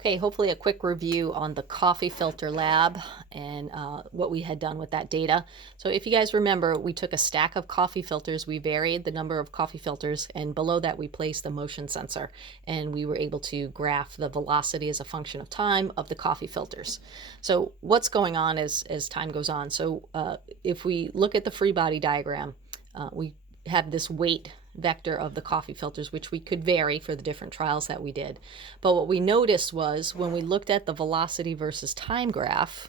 Okay, hopefully a quick review on the coffee filter lab and what we had done with that data. So if you guys remember, we took a stack of coffee filters, we varied the number of coffee filters, and below that we placed the motion sensor, and we were able to graph the velocity as a function of time of the coffee filters. So what's going on as time goes on? So if we look at the free body diagram, we have this weight vector of the coffee filters, which we could vary for the different trials that we did. But what we noticed was when we looked at the velocity versus time graph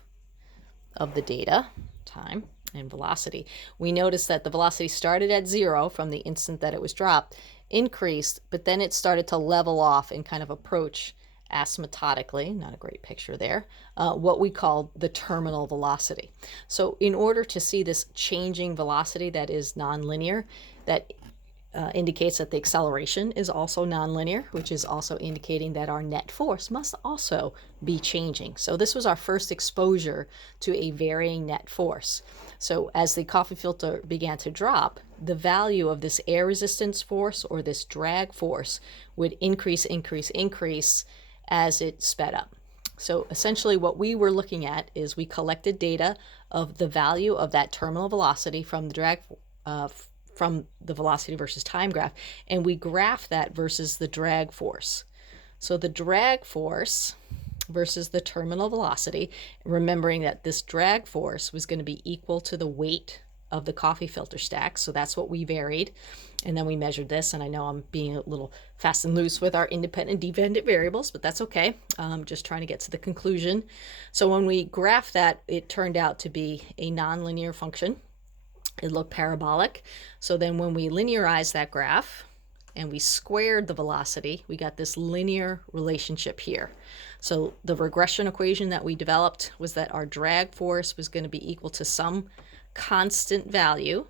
of the data, time and velocity, we noticed that the velocity started at 0 from the instant that it was dropped, increased, but then it started to level off and kind of approach asymptotically, not a great picture there, what we call the terminal velocity. So in order to see this changing velocity that is nonlinear, that indicates that the acceleration is also nonlinear, which is also indicating that our net force must also be changing. So this was our first exposure to a varying net force. So as the coffee filter began to drop, the value of this air resistance force or this drag force would increase as it sped up. So essentially what we were looking at is we collected data of the value of that terminal velocity from the drag from the velocity versus time graph, and we graph that versus the drag force. So the drag force versus the terminal velocity, remembering that this drag force was going to be equal to the weight of the coffee filter stack. So that's what we varied. And then we measured this, and I know I'm being a little fast and loose with our independent and dependent variables, but that's okay. Just trying to get to the conclusion. So when we graphed that, it turned out to be a nonlinear function. It looked parabolic. So then when we linearized that graph and we squared the velocity, we got this linear relationship here. So the regression equation that we developed was that our drag force was going to be equal to some constant value,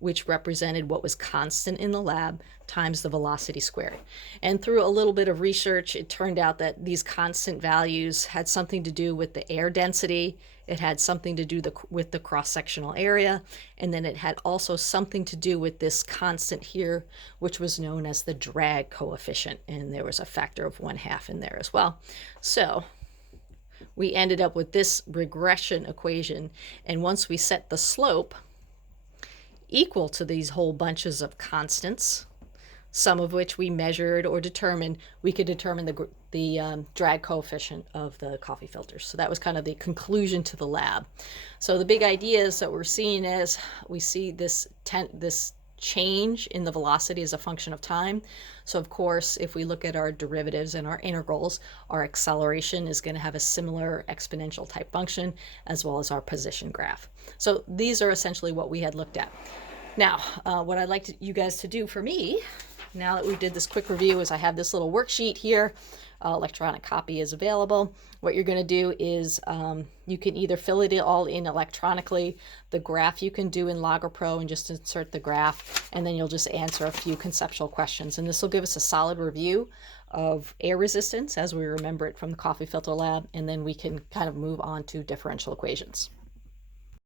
which represented what was constant in the lab, times the velocity squared. And through a little bit of research, it turned out that these constant values had something to do with the air density, it had something to do with the cross-sectional area, and then it had also something to do with this constant here, which was known as the drag coefficient, and there was a factor of 1/2 in there as well. So we ended up with this regression equation, and once we set the slope equal to these whole bunches of constants, some of which we measured or determined, we could determine the drag coefficient of the coffee filters. So that was kind of the conclusion to the lab. So the big ideas that we're seeing is we see this change in the velocity as a function of time. So of course, if we look at our derivatives and our integrals, our acceleration is going to have a similar exponential type function, as well as our position graph. So these are essentially what we had looked at. Now, what I'd like you guys to do for me, now that we did this quick review, is I have this little worksheet here. Electronic copy is available. What you're going to do is you can either fill it all in electronically. The graph you can do in LoggerPro and just insert the graph, and then you'll just answer a few conceptual questions. And this will give us a solid review of air resistance as we remember it from the coffee filter lab, and then we can kind of move on to differential equations.